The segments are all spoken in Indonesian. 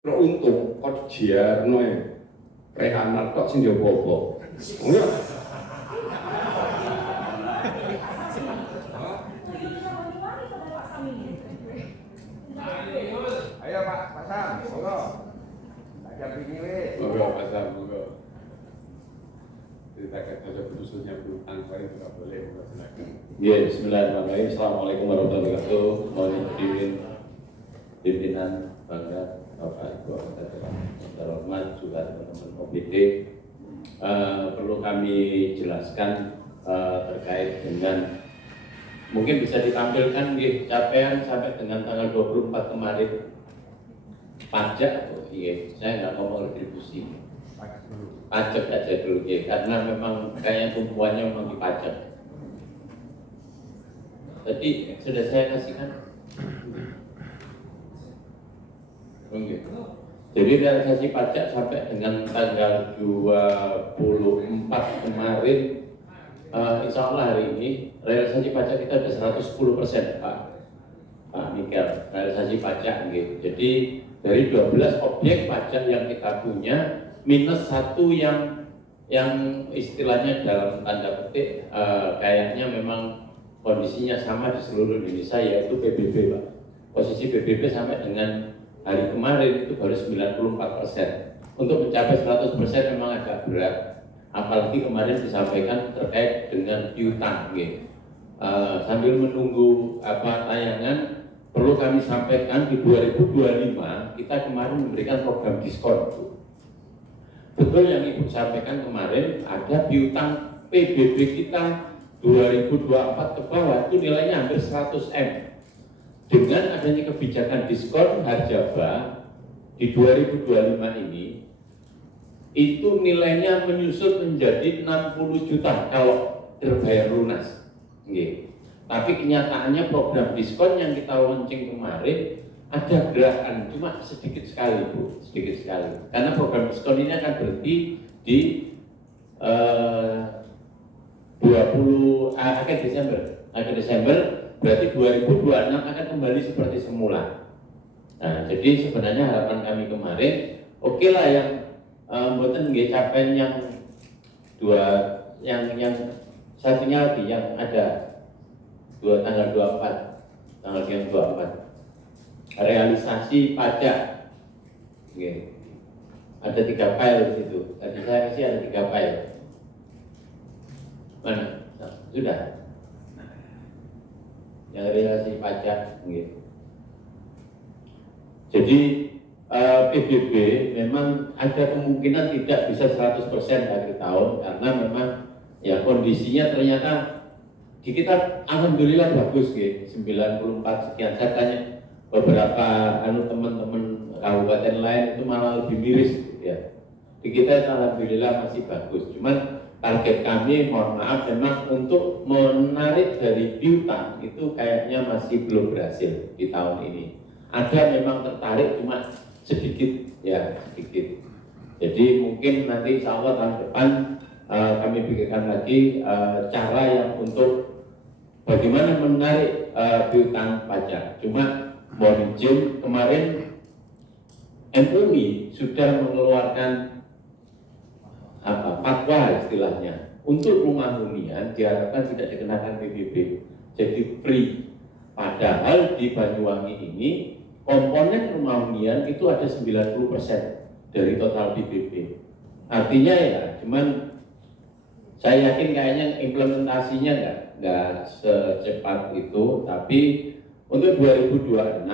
Untung kok dijarno preanar kok sing yo bobo. Ayo Pak Sam, monggo. Ada pinggir. Monggo Pak Sam, monggo. Ceritakan saja khususnya tentang itu nggak boleh silakan. Ya, bismillahirrahmanirrahim. Assalamualaikum warahmatullahi wabarakatuh. Mohon izin pimpinan bangga Bapak Ibu anggota terhormat juga teman-teman OPD. Perlu kami jelaskan terkait dengan mungkin bisa ditampilkan di capaian sampai dengan tanggal 24 kemarin pajak. Saya nggak ngomong retribusi, pajak aja dulu ya, karena memang kayaknya tumpuannya memang di pajak. Tadi sudah saya kasihkan. Jadi realisasi pajak sampai dengan tanggal 24 kemarin, insya Allah hari ini realisasi pajak kita sudah 110% Pak Mikael, realisasi pajak gitu. Jadi dari 12 objek pajak yang kita punya minus satu yang istilahnya dalam tanda petik kayaknya memang kondisinya sama di seluruh Indonesia, yaitu PBB Pak. Posisi PBB sampai dengan hari kemarin itu baru 94%. Untuk mencapai 100% memang agak berat. Apalagi kemarin disampaikan terkait dengan piutang gitu. Sambil menunggu tayangan, perlu kami sampaikan di 2025 kita kemarin memberikan program diskon. Betul yang Ibu sampaikan kemarin, ada piutang PBB kita 2024 ke bawah itu nilainya hampir 100 M. Dengan adanya kebijakan diskon harjaba di 2025 ini, itu nilainya menyusut menjadi 60 juta kalau terbayar lunas. Tapi kenyataannya program diskon yang kita launching kemarin ada gerakan, cuma sedikit sekali Bu, sedikit sekali. Karena program diskon ini akan berhenti di 20 akhir Desember, berarti 2026 akan kembali seperti semula. Nah, jadi sebenarnya harapan kami kemarin, oke lah yang mboten nggih capaian yang satunya lagi yang ada tanggal 24 realisasi pajak. Ada 3 file di situ. Tadi saya kasih ada 3 file. Mana? Nah, sudah. Yang realisasi pajak. Jadi PBB memang ada kemungkinan tidak bisa 100% akhir tahun karena memang ya kondisinya ternyata di kita alhamdulillah bagus gitu, 94 sekian. Saya tanya beberapa teman-teman kabupaten lain itu malah lebih miris gitu, ya. Di kita alhamdulillah masih bagus. Cuman target kami, mohon maaf, memang untuk menarik dari piutang itu kayaknya masih belum berhasil di tahun ini. Ada memang tertarik cuma sedikit, ya sedikit. Jadi mungkin nanti insya Allah tahun depan kami pikirkan lagi cara yang untuk bagaimana menarik piutang pajak. Cuma mohon izin, kemarin MUI sudah mengeluarkan fatwa istilahnya untuk rumah hunian diharapkan tidak dikenakan PBB, jadi free. Padahal di Banyuwangi ini komponen rumah hunian itu ada 90% dari total PBB. Artinya ya, cuman saya yakin kayaknya implementasinya nggak secepat itu, tapi untuk 2026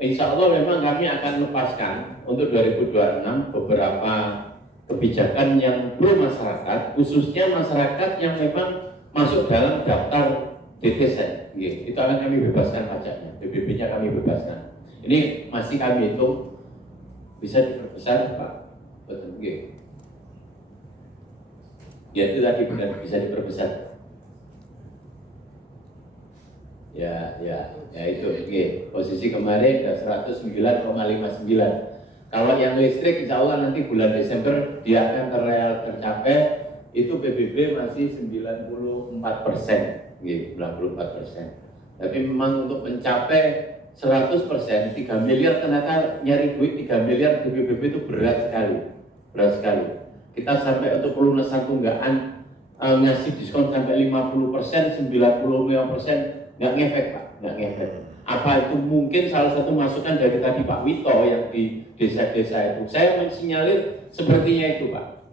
insya Allah memang kami akan lepaskan untuk 2026 beberapa kebijakan yang pro masyarakat, khususnya masyarakat yang memang masuk dalam daftar DTS. Itu akan kami bebaskan pajaknya, PBB-nya kami bebaskan. Ini masih kami hitung bisa diperbesar Pak. Betul. Ya itu tadi benar bisa diperbesar. Ya itu. Posisi kemarin ada 109,59. Kalau yang listrik insya Allah nanti bulan Desember dia akan tercapai, itu PBB masih 94%, 94%. Tapi memang untuk mencapai 100%, 3 miliar ternyata nyari duit 3 miliar di PBB itu berat sekali. Kita sampai untuk pelunasan tunggakan ngasih diskon sampai 50%, 95% nggak ngefek Pak, nggak ngefek. Apa itu mungkin salah satu masukan dari tadi Pak Wito yang di desa-desa itu, saya mensinyalir sepertinya itu Pak.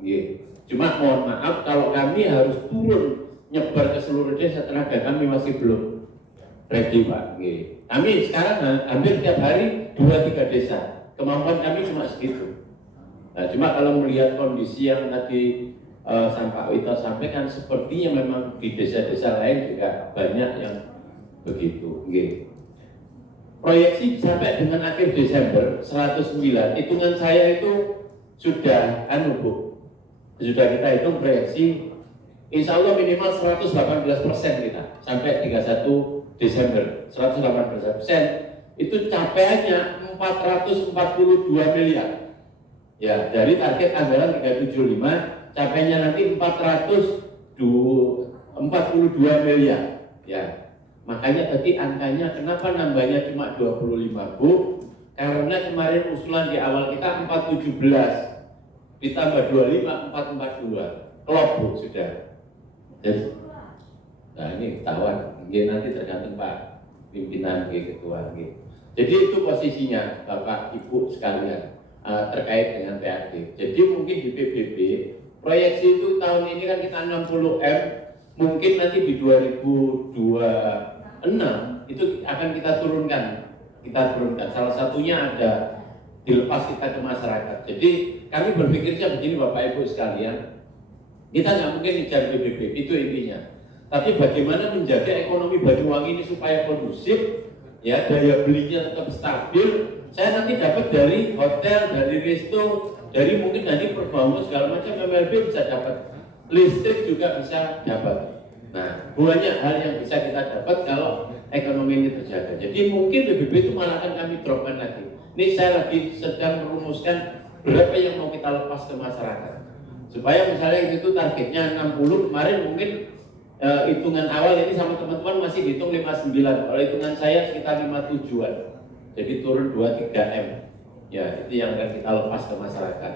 Cuma mohon maaf kalau kami harus turun nyebar ke seluruh desa, tenaga kami masih belum ready Pak. Kami sekarang hampir tiap hari 2-3 desa, kemampuan kami cuma segitu. Nah, cuma kalau melihat kondisi yang tadi Pak Wito sampaikan, sepertinya memang di desa-desa lain juga banyak yang begitu. Proyeksi sampai dengan akhir Desember 109, hitungan saya itu sudah sudah kita hitung proyeksi insya Allah minimal 118% kita sampai 31 Desember 118%, itu capaiannya 442 miliar. Ya, dari target anggaran 375 capainya nanti 442 miliar. Ya. Makanya tadi angkanya kenapa nambahnya cuma 25 Bu? Karena kemarin usulan di awal kita 417 ditambah 25 442. Klop Bu sudah. Jadi, nah ini ketahuan, nanti tergantung Pak pimpinan ketua. Jadi itu posisinya Bapak Ibu sekalian terkait dengan PAD. Jadi mungkin di PBB proyeksi itu tahun ini kan kita 60M, mungkin nanti di 2026 itu akan kita turunkan. Salah satunya ada dilepas kita ke masyarakat. Jadi kami berpikirnya begini Bapak Ibu sekalian, kita nggak mungkin ngejar PBB, itu intinya. Tapi bagaimana menjaga ekonomi Banyuwangi ini supaya kondusif, ya daya belinya tetap stabil. Saya nanti dapat dari hotel, dari resto, dari mungkin dari perbankan segala macam, MLB bisa dapat, listrik juga bisa dapat. Nah, banyak hal yang bisa kita dapat kalau ekonomi ini terjaga. Jadi mungkin PBB itu malah akan kami dropkan lagi. Ini saya lagi sedang merumuskan berapa yang mau kita lepas ke masyarakat. Supaya misalnya itu targetnya 60, kemarin mungkin hitungan awal ini sama teman-teman masih dihitung 59. Kalau hitungan saya sekitar 57-an. Jadi turun 2-3M. Ya, itu yang akan kita lepas ke masyarakat.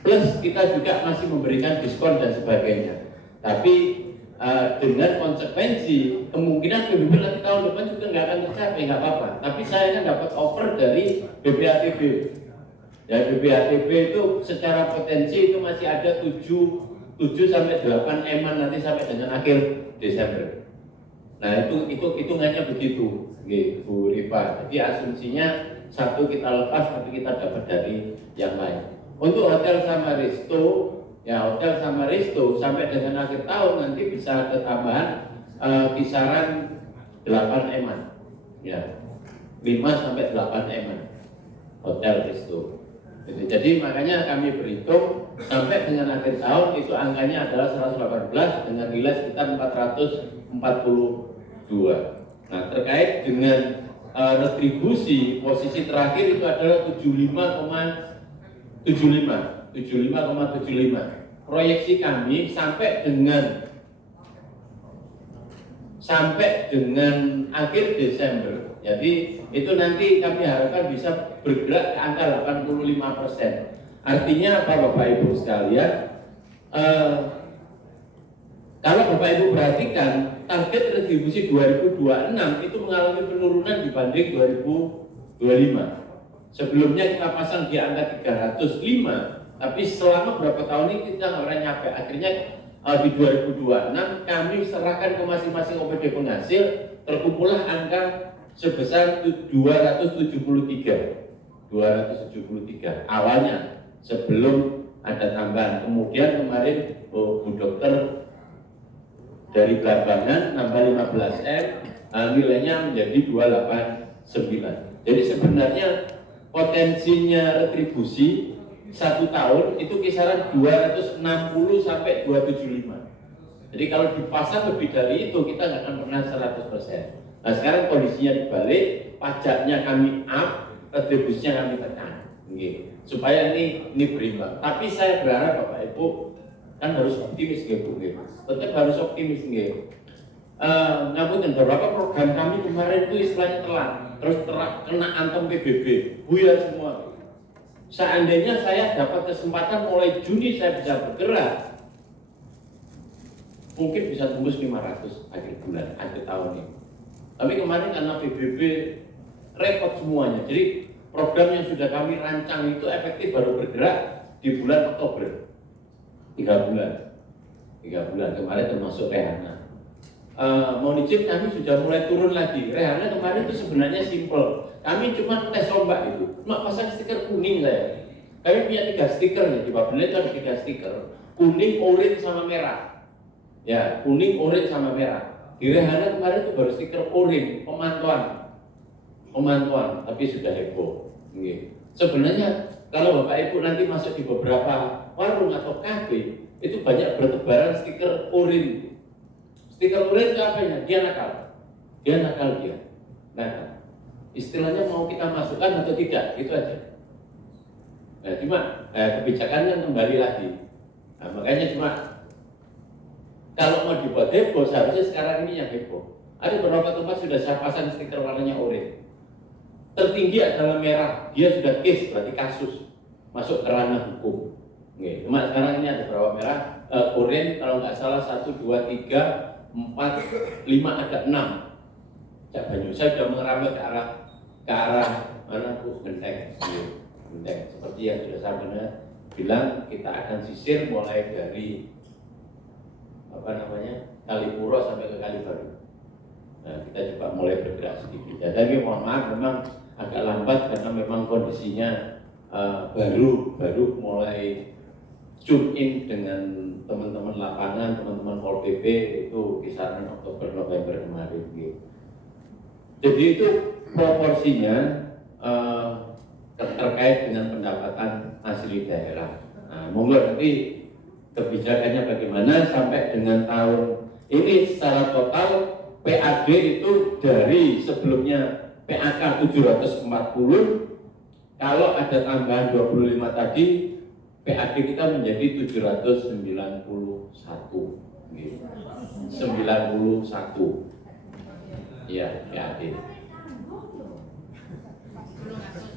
Plus kita juga masih memberikan diskon dan sebagainya. Tapi dengan konsekuensi kemungkinan PBB nanti tahun depan juga nggak akan tercapai, nggak apa-apa. Tapi saya kan dapat offer dari BPATB. Ya, BPATB itu secara potensi itu masih ada 7-8 eman nanti sampai dengan akhir Desember. Nah itu hitungannya begitu, Bu Rifa. Jadi asumsinya satu kita lepas, tapi kita dapat dari yang lain. Untuk hotel sama resto, ya hotel sama resto sampai dengan akhir tahun nanti bisa ada tambahan kisaran 8 eman, ya 5-8 eman hotel resto. Jadi makanya kami berhitung sampai dengan akhir tahun itu angkanya adalah 118 dengan nilai sekitar 442. Nah terkait dengan retribusi posisi terakhir itu adalah 75,75. Proyeksi kami sampai dengan akhir Desember. Jadi itu nanti kami harapkan bisa bergerak ke angka 85%. Artinya apa Bapak Ibu sekalian? Kalau Bapak Ibu perhatikan target retribusi 2026 itu mengalami penurunan dibanding 2025. Sebelumnya kita pasang di angka 305, tapi selama berapa tahun ini kita nggak pernah nyampe. Akhirnya di 2026 kami serahkan ke masing-masing OPD penghasil, terkumpullah angka sebesar 273 awalnya sebelum ada tambahan. Kemudian kemarin Bu Dokter dari Belambangan nambah 15M, nilainya menjadi 289. Jadi sebenarnya potensinya retribusi 1 tahun itu kisaran 260 sampai 275. Jadi kalau dipasang lebih dari itu kita nggak akan pernah 100%. Nah sekarang kondisinya dibalik, pajaknya kami up, retribusinya kami tekan, supaya ini berimbang. Tapi saya berharap Bapak Ibu kan harus optimis, Bu. Tetap harus optimis, namun beberapa program kami kemarin itu istilahnya telat. terus kena antem PBB, buyar semua. Seandainya saya dapat kesempatan mulai Juni saya bisa bergerak, mungkin bisa tembus 500 akhir tahun ini. Tapi kemarin karena PBB repot semuanya, jadi program yang sudah kami rancang itu efektif baru bergerak di bulan Oktober. 3 bulan kemarin termasuk Rehana. Mohon izin kami sudah mulai turun lagi. Rehana kemarin itu sebenarnya simple. Kami cuma tes ombak itu, cuma pasang stiker kuning saya. Kami punya 3 stiker nih, di Babel itu ada 3 stiker, kuning, oranye sama merah. Ya, kuning, oranye sama merah. Di Rehana kemarin itu baru stiker oranye, pemantauan, tapi sudah heboh. Sebenarnya kalau Bapak Ibu nanti masuk di beberapa warung atau kafe, itu banyak bertebaran stiker oranye. Stiker oranye itu apanya? Dia nakal. Istilahnya mau kita masukkan atau tidak, itu aja. Nah, cuma kebijakannya kembali lagi. Nah, makanya cuma kalau mau dibuat heboh, seharusnya sekarang ini yang heboh. Ada beberapa tempat sudah saya pasang stiker warnanya oranye. Tertinggi adalah merah, dia sudah case, berarti kasus masuk ke ranah hukum. Cuma sekarang ini ada berapa merah? Oranye kalau nggak salah 1, 2, 3, 4, 5, ada 6. Saya sudah mengeramai ke arah mana tuh Genteng. Seperti yang sudah saya bilang, kita akan sisir mulai dari Kalipuro sampai ke Kalibaru. Nah, kita coba mulai bergerak sedikit. Tapi mohon maaf, memang agak lambat karena memang kondisinya baru mulai tune in dengan teman-teman lapangan, teman-teman Pol PP itu kisaran Oktober November kemarin gitu. Jadi itu proporsinya terkait dengan pendapatan asli daerah. Nah, monggo nanti kebijakannya bagaimana sampai dengan tahun ini secara total PAD itu dari sebelumnya PAK 740, kalau ada tambahan 25 tadi PAD kita menjadi 791 gitu. 91 ya PAD.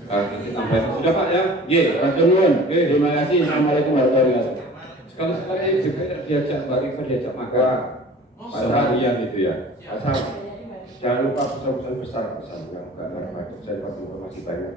Nanti tambahin sudah Pak ya. Iya, Pak Nuwun. Terima kasih. Assalamualaikum warahmatullahi wabarakatuh. Sekali-sekali juga diajak Mbak Rifat, diajak makan seharian itu ya. Asal jangan lupa pesan-pesan besar yang enggak saya dapat informasi banyak.